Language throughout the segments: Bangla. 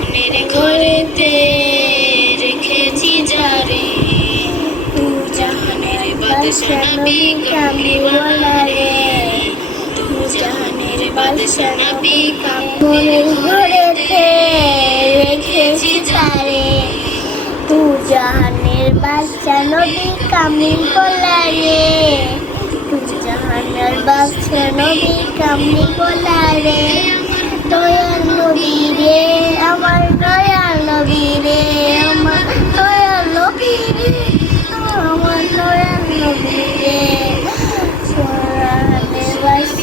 মনের ঘরেতে রেখেছি যারে তু জাহানের বাদশা নবী কামলিওয়ালা রে তু জাহানের বাদশা নবী কামলিওয়ালা রেখেছি তারে তু জাহানের বাদশা নবী কামিল বলারে তু জাহানের বাদশা নবী কামিল বলারে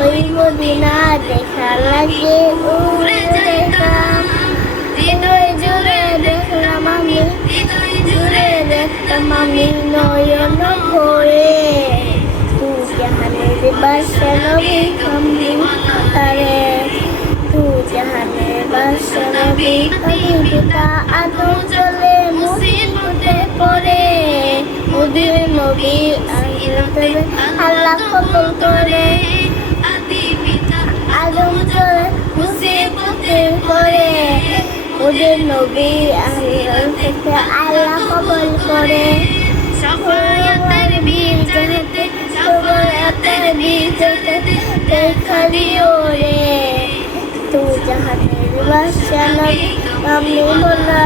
ওই মদিনা দেখার লাগে, উড়ে যাইতাম হৃদয় জুড়ে দেখলাম আমি, হৃদয় জুড়ে দেখলাম আমি, নয়ন ভরে। তু জাহানের বাসা নবী কামলি তারে। তু জাহানের বাসা নবী কামলি পিতা আদম চলে মুসিবতে পড়ে। মুদির নবী আল্লাহ কবুল করে। ওদের নবী থেকে আল্লাহ কবল করে। সফলতার জানাতে সফলতার বিজয়তে দেখালি ওরে। তু জাহানের বাসা নবী আমি বলা